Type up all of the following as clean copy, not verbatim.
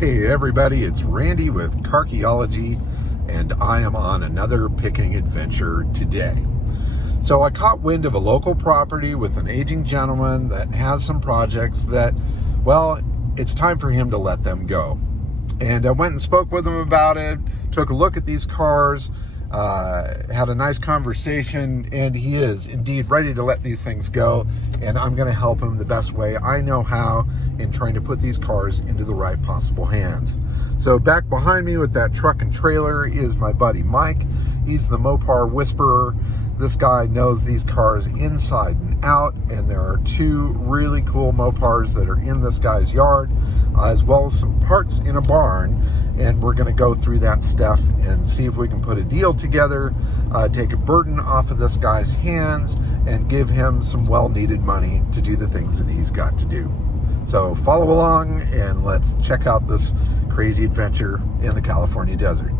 Hey everybody, it's Randy with Carchaeology, and I am on another picking adventure today. So I caught wind of a local property with an aging gentleman that has some projects that, well, it's time for him to let them go. And I went and spoke with him about it, took a look at these cars, had a nice conversation, and he is indeed ready to let these things go, and I'm going to help him the best way I know how in trying to put these cars into the right possible hands. So back behind me with that truck and trailer is my buddy Mike. He's the Mopar Whisperer. This guy knows these cars inside and out, and there are two really cool Mopars that are in this guy's yard, as well as some parts in a barn. And we're going to go through that stuff and see if we can put a deal together, take a burden off of this guy's hands, and give him some well-needed money to do the things that he's got to do. So follow along and let's check out this crazy adventure in the California desert.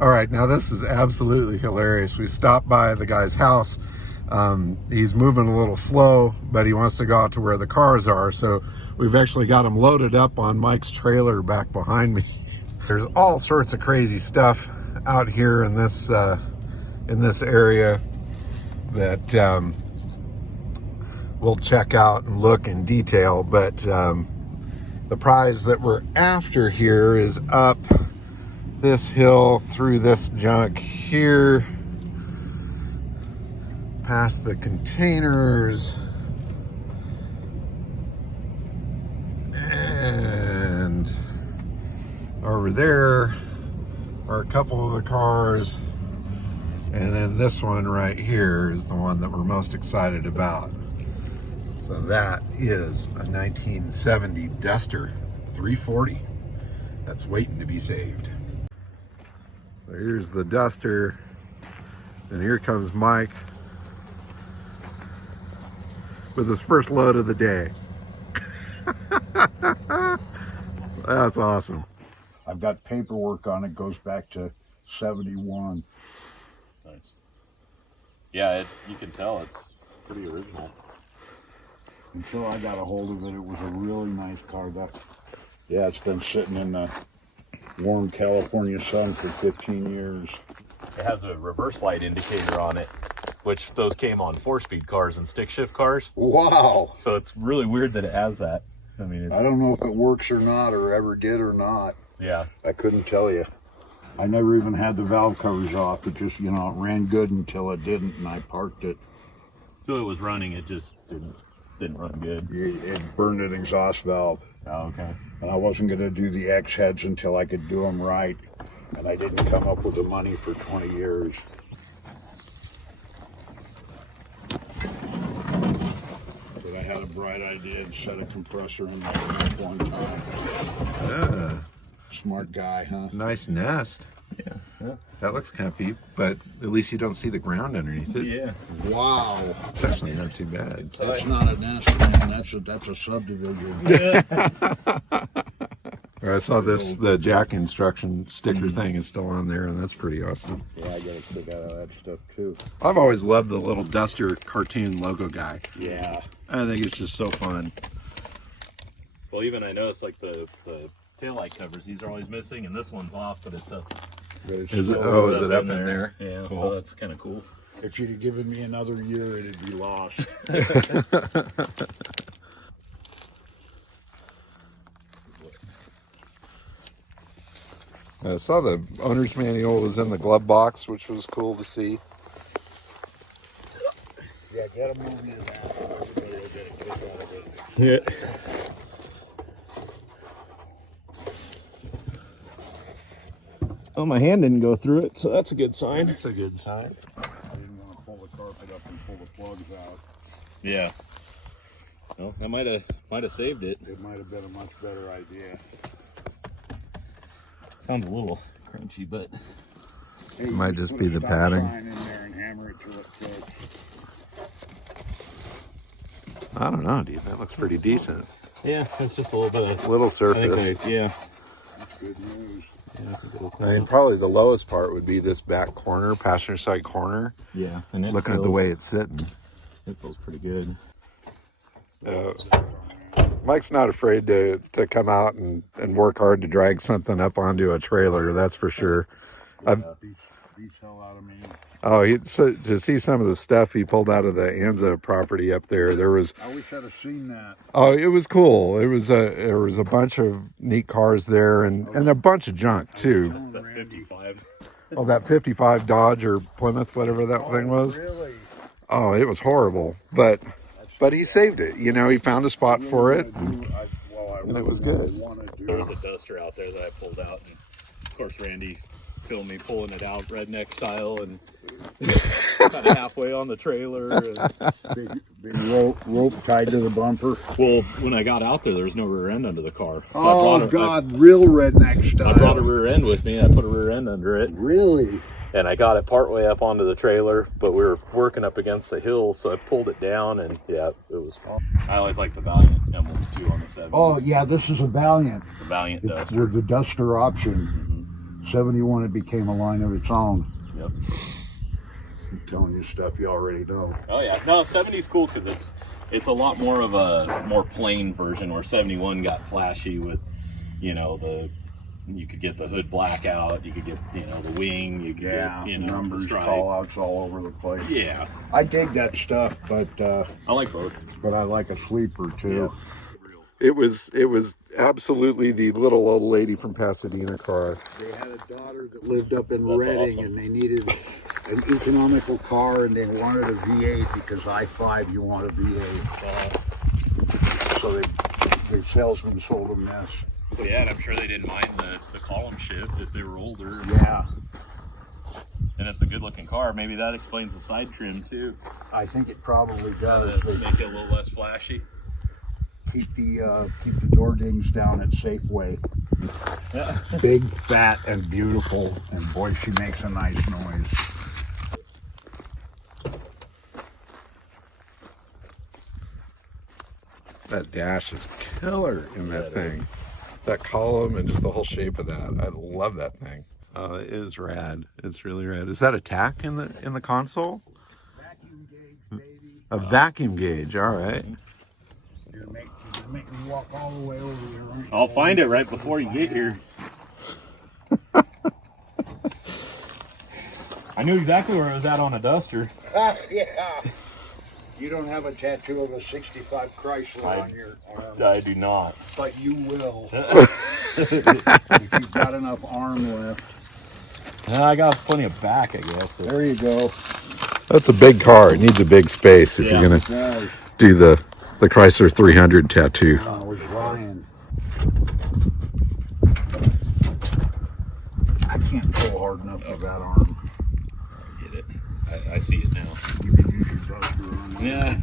All right, now this is absolutely hilarious. We stopped by the guy's house. He's moving a little slow, but he wants to go out to where the cars are. So we've actually got him loaded up on Mike's trailer back behind me. There's all sorts of crazy stuff out here in this area that we'll check out and look in detail. But the prize that we're after here is up this hill through this junk here, past the containers, and over there are a couple of the cars, and then this one right here is the one that we're most excited about. So that is a 1970 Duster 340 that's waiting to be saved. So here's the Duster, and here comes Mike with his first load of the day. That's awesome. I've got paperwork on it, goes back to 71. Nice. Yeah, you can tell it's pretty original. Until I got a hold of it, it was a really nice car. Yeah, it's been sitting in the warm California sun for 15 years. It has a reverse light indicator on it, which those came on 4-speed cars and stick shift cars. Wow. So it's really weird that it has that. I mean, I don't know if it works or not, or ever did or not. Yeah. I couldn't tell you. I never even had the valve covers off. It just, it ran good until it didn't, and I parked it. So it was running, it just didn't run good. It burned an exhaust valve. Oh, okay. And I wasn't going to do the X heads until I could do them right. And I didn't come up with the money for 20 years. But I had a bright idea and set a compressor in there one time. Smart guy, huh? Nice nest. Yeah. That looks comfy, but at least you don't see the ground underneath it. Yeah. Wow. It's actually not too bad. That's not a nest, man. That's a subdivision. I saw the jack instruction sticker thing is still on there, and that's pretty awesome. Yeah, I got a kick out of that stuff too. I've always loved the little Duster cartoon logo guy. Yeah. I think it's just so fun. Well, even I noticed like the taillight covers, these are always missing, and this one's off, but it's up. Is it up in there? Yeah, cool. So that's kind of cool. If you'd have given me another year, it'd be lost. I saw the owner's manual was in the glove box, which was cool to see. Yeah, get them over to that. Everybody will get a kick out of it. Yeah. Oh, my hand didn't go through it, so that's a good sign. That's a good sign. I didn't want to pull the carpet up and pull the plugs out. Yeah. Well, that might have saved it. It might have been a much better idea. Sounds a little crunchy, but Hey, Might just be the padding. Sign in there and hammer it till it fits. I don't know, dude. That looks pretty decent. yeah, it's just a little bit of Little surface. yeah. That's good news. Yeah, I think it'll I mean, probably the lowest part would be this back corner, passenger side corner. yeah, and Looking at the way it's sitting. it feels pretty good. Mike's not afraid to come out and work hard to drag something up onto a trailer, that's for sure. Beats hell out of me. Oh, to see some of the stuff he pulled out of the Anza property up there, there was... I wish I'd have seen that. Oh, it was cool. There was a bunch of neat cars there and a bunch of junk, too. That 55. Oh, that 55 Dodge or Plymouth, whatever that thing was. Really? Oh, it was horrible, but he saved it. You know, he found a spot for it, and it was good. There was a Duster out there that I pulled out, and of course Randy filmed me pulling it out redneck style and kind of halfway on the trailer. And... Big rope tied to the bumper. Well, when I got out there was no rear end under the car. So oh, God, real redneck style. I brought a rear end with me. I put a rear end under it. Really? And I got it partway up onto the trailer, but we were working up against the hill, so I pulled it down, and yeah, it was... I always like the Valiant emblems, too, on the 70s. Oh, yeah, this is a Valiant. The Valiant Duster. With the Duster option. 71, it became a line of its own. Yep. I'm telling you stuff you already know. Oh, yeah. No, 70's cool, because it's a lot more of a more plain version, where 71 got flashy with, you know, you could get the hood black out, you could get, you know, the wing, you could get, you know, numbers, the stripe. call-outs all over the place. Yeah. I dig that stuff, but I like both. But I like a sleeper, too. Yeah. It was absolutely the little old lady from Pasadena car. They had a daughter that lived up in That's Redding, awesome. and they needed an economical car, and they wanted a V8 because I-5, you want a V8. So the salesman sold them this. Well, yeah, and I'm sure they didn't mind the column shift if they were older. Yeah. And it's a good looking car. Maybe that explains the side trim too. I think it probably does. To make it a little less flashy. Keep the door dings down at Safeway. Yeah. Big, fat, and beautiful, and boy, she makes a nice noise. That dash is killer in that thing. That column and just the whole shape of that. I love that thing. It is rad. It's really rad. Is that a tack in the console? Vacuum gauge, baby. A vacuum gauge. All right. You're making me walk all the way over here. Aren't you? I'll find it right before you get here. I knew exactly where it was at on a Duster. Yeah. You don't have a tattoo of a 65 Chrysler on your arm. I do not. But you will. If you've got enough arm left. I got plenty of back, I guess. So. There you go. That's a big car. It needs a big space if you're gonna do the Chrysler 300 tattoo. Oh, it was Ryan. I can't pull hard enough with that arm. I get it. I see it now. You can use your Duster on that. Yeah.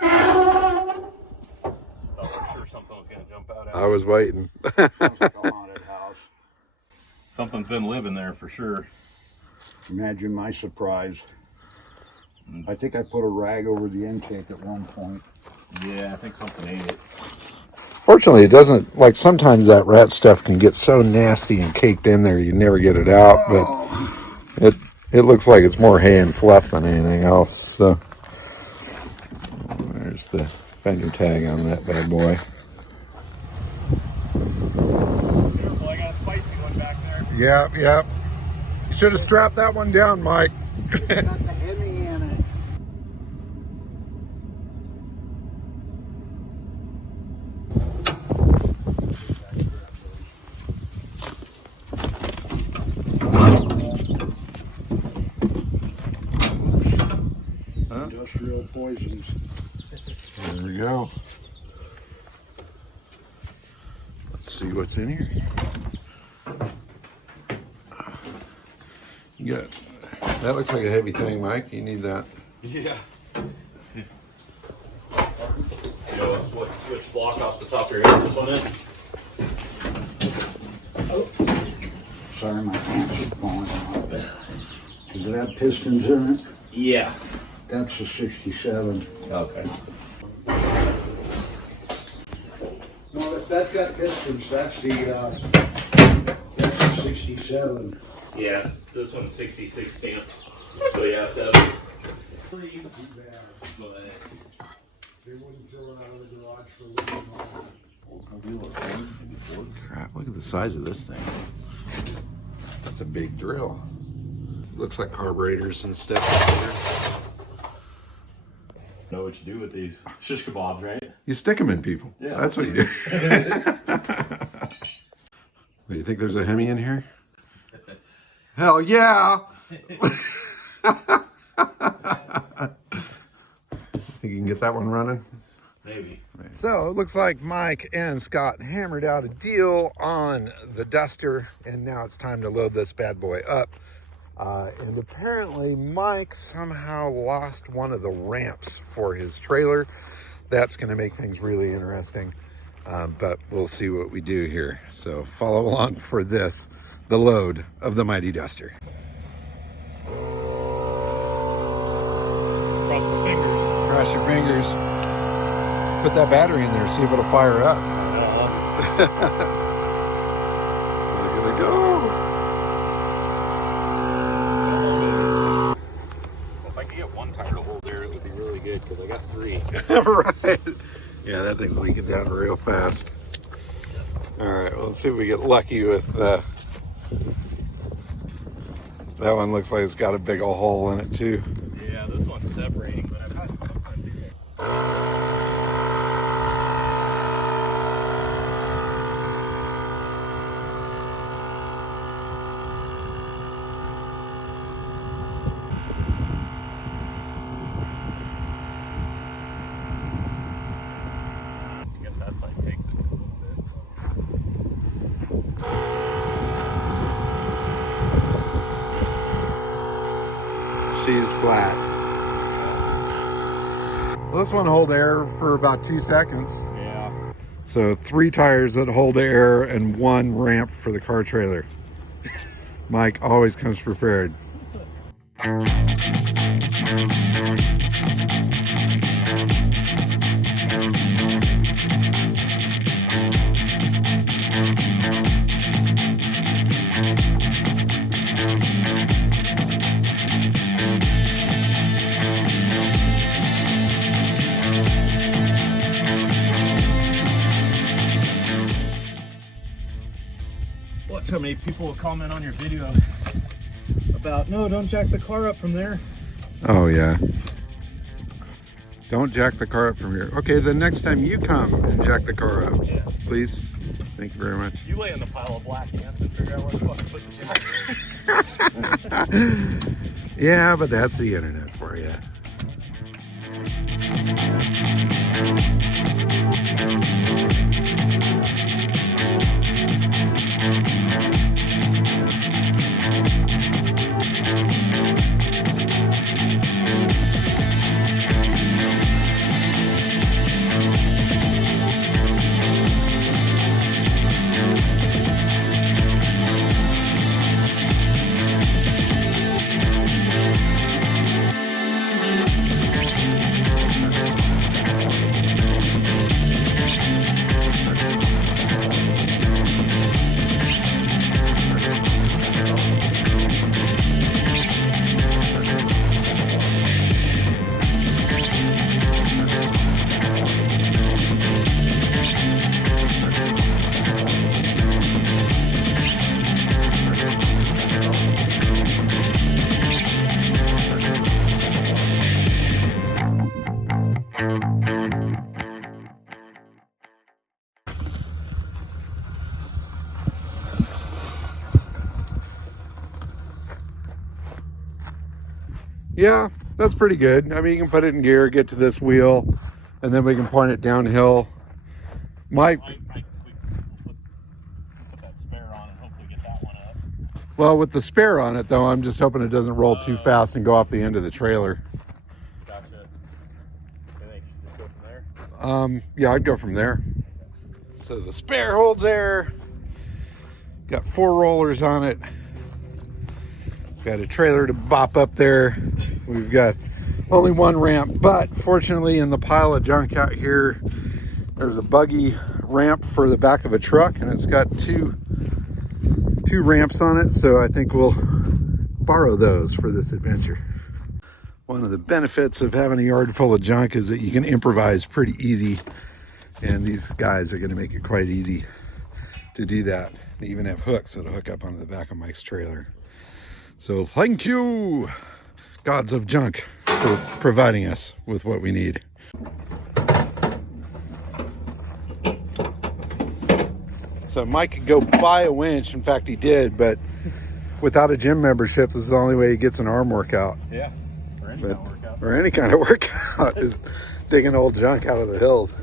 I was sure something was going to jump out. I was waiting. Sounds like a haunted house. Something's been living there for sure. Imagine my surprise. I think I put a rag over the intake at one point. Yeah, I think something ate it. Fortunately, it doesn't, like sometimes that rat stuff can get so nasty and caked in there you never get it out, but it looks like it's more hay and fluff than anything else. So there's the fender tag on that bad boy. Careful, I got a spicy one back there. Yep. You should have strapped that one down, Mike. It's got the Hemi in it. Industrial poisons. There we go. Let's see what's in here. You got, that looks like a heavy thing, Mike. You need that. Yeah. You know which block off the top of your head this one is? Sorry, my pants are falling out. Does it have pistons in it? Yeah. That's a 67. Okay. No, that's got pistons. That's the 67. Yes, this one's 66 stamp. So yeah, 7. Too bad. But They wouldn't throw it out of the garage for living on. Crap, look at the size of this thing. That's a big drill. Looks like carburetors and stuff. know what you do with these shish kebabs, right? You stick them in people. Yeah. That's what you do. Do you think there's a Hemi in here? Hell yeah! Think you can get that one running? Maybe. So it looks like Mike and Scott hammered out a deal on the Duster, and now it's time to load this bad boy up. And apparently Mike somehow lost one of the ramps for his trailer. That's going to make things really interesting, but we'll see what we do here. So follow along for this, the load of the mighty Duster. Cross my fingers. Cross your fingers. Put that battery in there, see if it'll fire up. Look at it go. If I could get one tire to hold there, it would be really good because I got 3. Right. Yeah, that thing's leaking down real fast. All right, well, let's see if we get lucky with that one. Looks like it's got a big old hole in it too. Yeah, this one's separating, but I've had sometimes either. I guess that side takes it a little bit. She's flat. Well, this one hold air for about 2 seconds. Yeah. So 3 tires that hold air and 1 ramp for the car trailer. Mike always comes prepared. Watch how many people will comment on your video about, no, don't jack the car up from there. Oh yeah. Don't jack the car up from here. Okay, the next time you come and jack the car up, Yeah. please. Thank you very much. You lay in the pile of black ants and figure out where the fuck to put the jack. Yeah, but that's the internet for you. Yeah, that's pretty good. I mean, you can put it in gear, get to this wheel, and then we can point it downhill. Mike, We put that spare on and hopefully get that one up. well, with the spare on it though, I'm just hoping it doesn't roll too fast and go off the end of the trailer. Gotcha. You think you should just go from there? Yeah, I'd go from there. So the spare holds air. Got 4 rollers on it. Got a trailer to bop up there. We've got only 1 ramp, but fortunately in the pile of junk out here, there's a buggy ramp for the back of a truck, and it's got two ramps on it, so I think we'll borrow those for this adventure. One of the benefits of having a yard full of junk is that you can improvise pretty easy, and these guys are going to make it quite easy to do that. They even have hooks that'll hook up onto the back of Mike's trailer. So thank you, gods of junk, for providing us with what we need. So Mike could go buy a winch. In fact, he did, but without a gym membership, this is the only way he gets an arm workout. Yeah, or any kind of workout. Or any kind of workout is digging old junk out of the hills.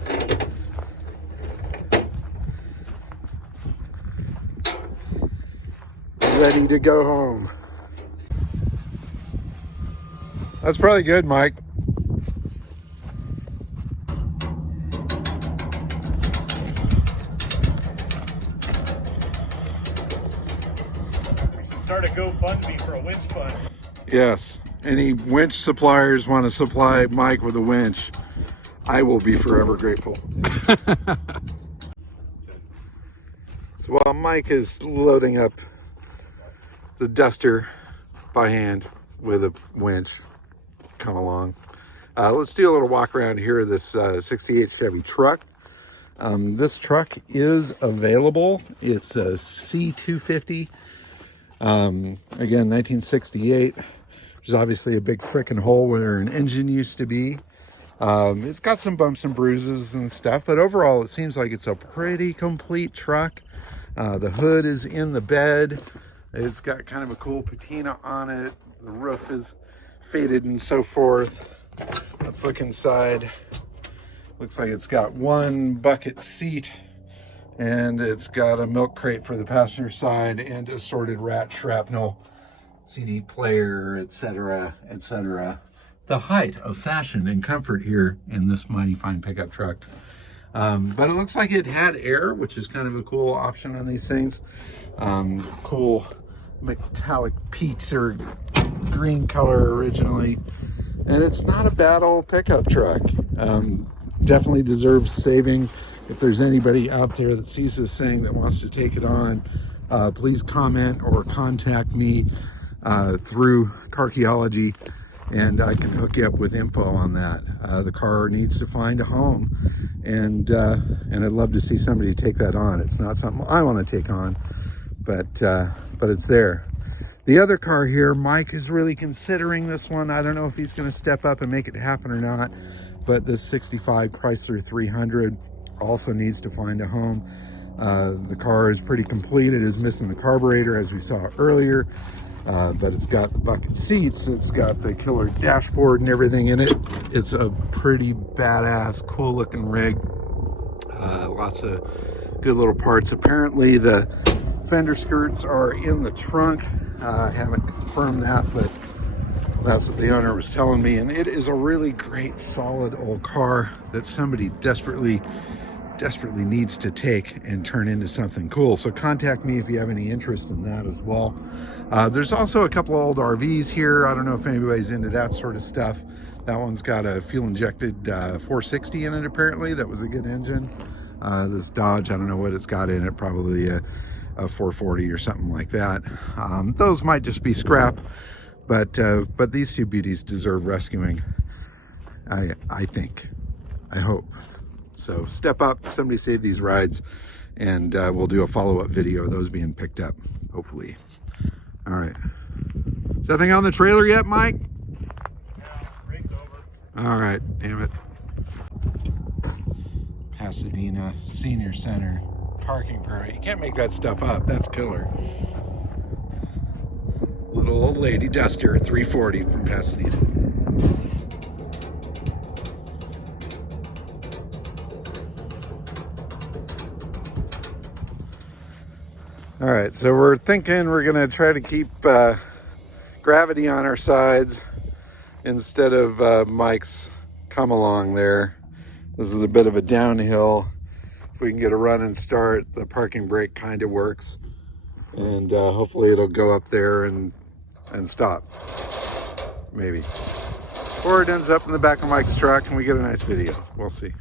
Ready to go home. That's probably good, Mike. Start a GoFundMe for a winch fund. Yes. Any winch suppliers want to supply Mike with a winch, I will be forever grateful. So while Mike is loading up the Duster by hand with a winch, come along. Let's do a little walk around here of this 68 Chevy truck. This truck is available. It's a C250. Again, 1968. There's obviously a big frickin' hole where an engine used to be. It's got some bumps and bruises and stuff, but overall it seems like it's a pretty complete truck. The hood is in the bed. It's got kind of a cool patina on it. The roof is faded and so forth. Let's look inside. Looks like it's got one bucket seat, and it's got a milk crate for the passenger side and assorted rat shrapnel, CD player, etc., etc. The height of fashion and comfort here in this mighty fine pickup truck. But it looks like it had air, which is kind of a cool option on these things. Cool metallic peach or green color originally. And it's not a bad old pickup truck. Definitely deserves saving. If there's anybody out there that sees this thing that wants to take it on, please comment or contact me through Carchaeology, and I can hook you up with info on that. The car needs to find a home, and I'd love to see somebody take that on. It's not something I want to take on, but it's there. The other car here, Mike is really considering this one. I don't know if he's going to step up and make it happen or not, but this 65 Chrysler 300 also needs to find a home. The car is pretty complete. It is missing the carburetor, as we saw earlier, but it's got the bucket seats, it's got the killer dashboard and everything in it. It's a pretty badass, cool looking rig. Lots of good little parts. Apparently the fender skirts are in the trunk. I haven't confirmed that, but that's what the owner was telling me. And it is a really great, solid old car that somebody desperately needs to take and turn into something cool. So contact me if you have any interest in that as well. There's also a couple of old RVs here. I don't know if anybody's into that sort of stuff. That one's got a fuel injected 460 in it, apparently. That was a good engine. This Dodge, I don't know what it's got in it, probably a 440 or something like that. Those might just be scrap, but these two beauties deserve rescuing, I think, I hope. So step up, somebody save these rides, and we'll do a follow-up video of those being picked up, hopefully. All right. Is that thing on the trailer yet, Mike? Yeah, break's over. All right, damn it. Pasadena Senior Center parking permit. You can't make that stuff up. That's killer. Little old lady Duster, 340 from Pasadena. All right, so we're thinking we're gonna try to keep gravity on our sides instead of Mike's come along there. This is a bit of a downhill. If we can get a run and start, the parking brake kind of works, and hopefully it'll go up there and stop, maybe. Or it ends up in the back of Mike's truck and we get a nice video. We'll see.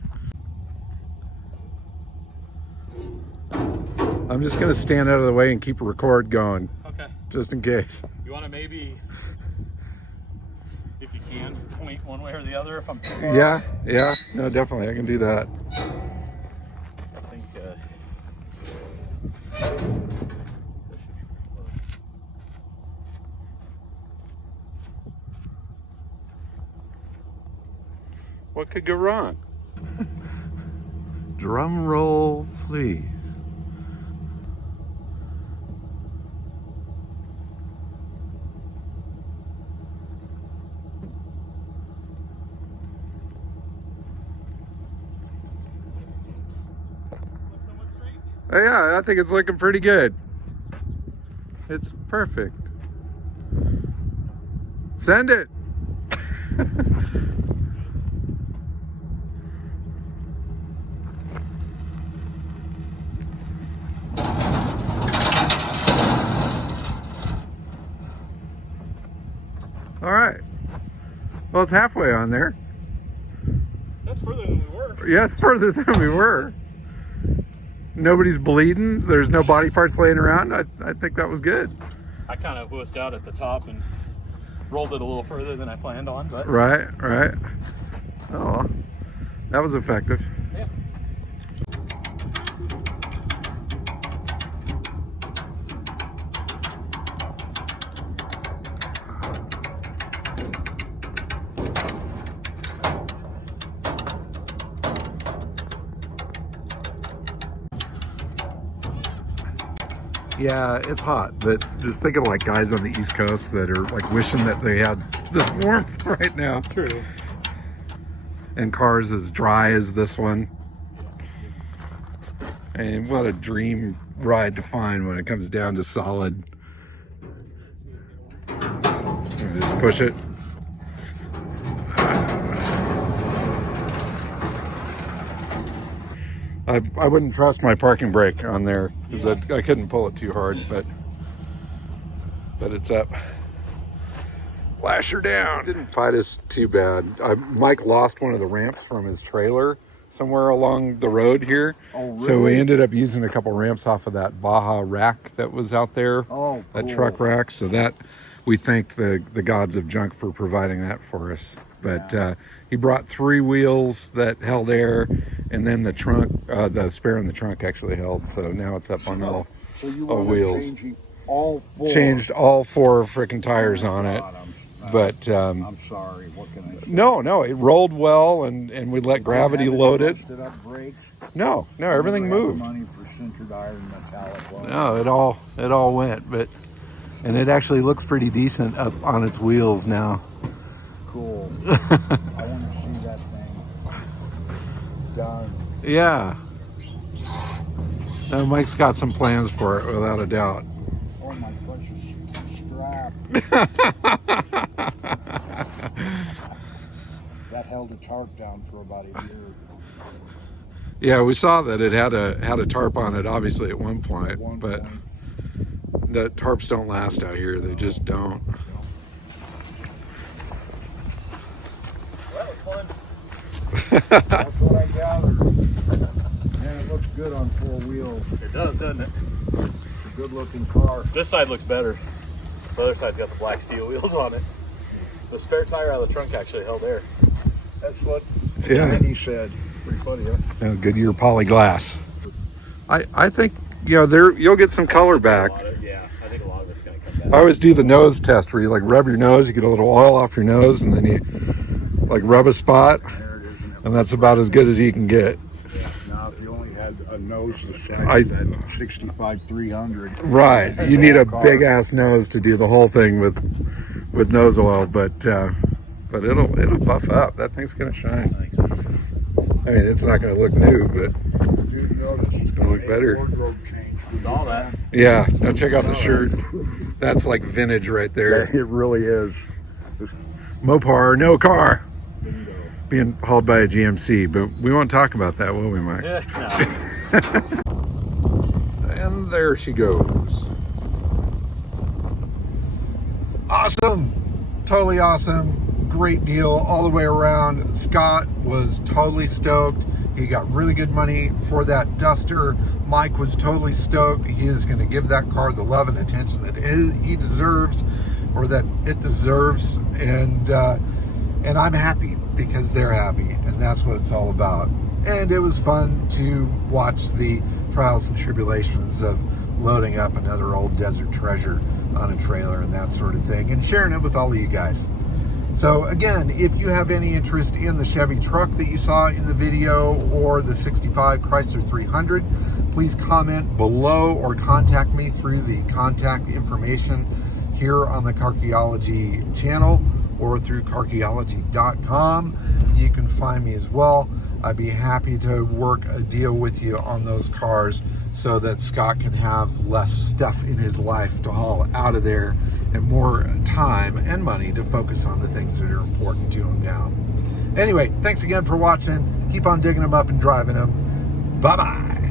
I'm just gonna stand out of the way and keep a record going, Okay. just in case. You want to maybe, if you can, point one way or the other if I'm too far Yeah, off? yeah, no, definitely, I can do that. I think, What could go wrong? Drum roll, please. looks somewhat straight. Yeah, I think it's looking pretty good. It's perfect. Send it. All right. Well, it's halfway on there. That's further than we were. Yes, further than we were. Nobody's bleeding. There's no body parts laying around. I think that was good. I kind of wussed out at the top and rolled it a little further than I planned on, but Right, right. Oh, that was effective. yeah. Yeah, it's hot, but just think of like guys on the East Coast that are like wishing that they had this warmth right now. True. And cars as dry as this one. And what a dream ride to find when it comes down to solid. Just push it. I wouldn't trust my parking brake on there because I couldn't pull it too hard, but it's up. Lash her down. Didn't fight us too bad. Mike lost one of the ramps from his trailer somewhere along the road here. Oh, really? So we ended up using a couple ramps off of that Baja rack that was out there. Oh, That cool. truck rack. So that we thanked the gods of junk for providing that for us. But Yeah. he brought 3 wheels that held air, and then the trunk, the spare in the trunk actually held. So now it's up on all So you all want wheels. changing all 4? Changed all 4 freaking tires on it. God, But I'm sorry. What can I say? no, it rolled well, and we let gravity load it. Busted up brakes. No, everything Never had the moved. money for sintered iron metallic load. No, it all went, and it actually looks pretty decent up on its wheels now. Cool. I want to see that thing done. Yeah. No, Mike's got some plans for it, without a doubt. Oh, my precious strap. That held a tarp down for about a year. Yeah, we saw that it had a tarp on it, obviously, at one point, but the tarps don't last out here. They just don't. Well, that was fun. That's what I gathered. Man, it looks good on 4 wheels. It does, doesn't it? It's a good looking car. This side looks better. The other side's got the black steel wheels on it. The spare tire out of the trunk actually held air. That's what Yeah. Andy said. Pretty funny, huh? Goodyear polyglass. I think, you'll get some color back. Yeah, I think a lot of it's going to come back. I always do the nose test where you like rub your nose, you get a little oil off your nose, and then you like rub a spot, There it is. Isn't it? and that's about as good as you can get. Now, if you only had a nose the I- size of that 65-300. Right. You need a car. big ass nose to do the whole thing with nose oil, but it'll buff up. That thing's gonna shine. I think so too. I mean, it's not gonna look new, but Dude, notice it's gonna look better. wardrobe change. Saw that. Yeah. Now check out the shirt. That's like vintage right there. It really is. Mopar, no car. Being hauled by a GMC, but we won't talk about that, will we, Mike? Yeah, no. And there she goes. Awesome. Totally awesome. Great deal all the way around. Scott was totally stoked. He got really good money for that Duster. Mike was totally stoked. He is going to give that car the love and attention that he deserves, or that it deserves, and I'm happy because they're happy, and that's what it's all about. And it was fun to watch the trials and tribulations of loading up another old desert treasure on a trailer and that sort of thing, and sharing it with all of you guys. So again, if you have any interest in the Chevy truck that you saw in the video, or the 65 Chrysler 300, please comment below or contact me through the contact information here on the Carchaeology channel, or through carchaeology.com. You can find me as well. I'd be happy to work a deal with you on those cars so that Scott can have less stuff in his life to haul out of there, and more time and money to focus on the things that are important to him now. Anyway, thanks again for watching. Keep on digging them up and driving them. Bye-bye.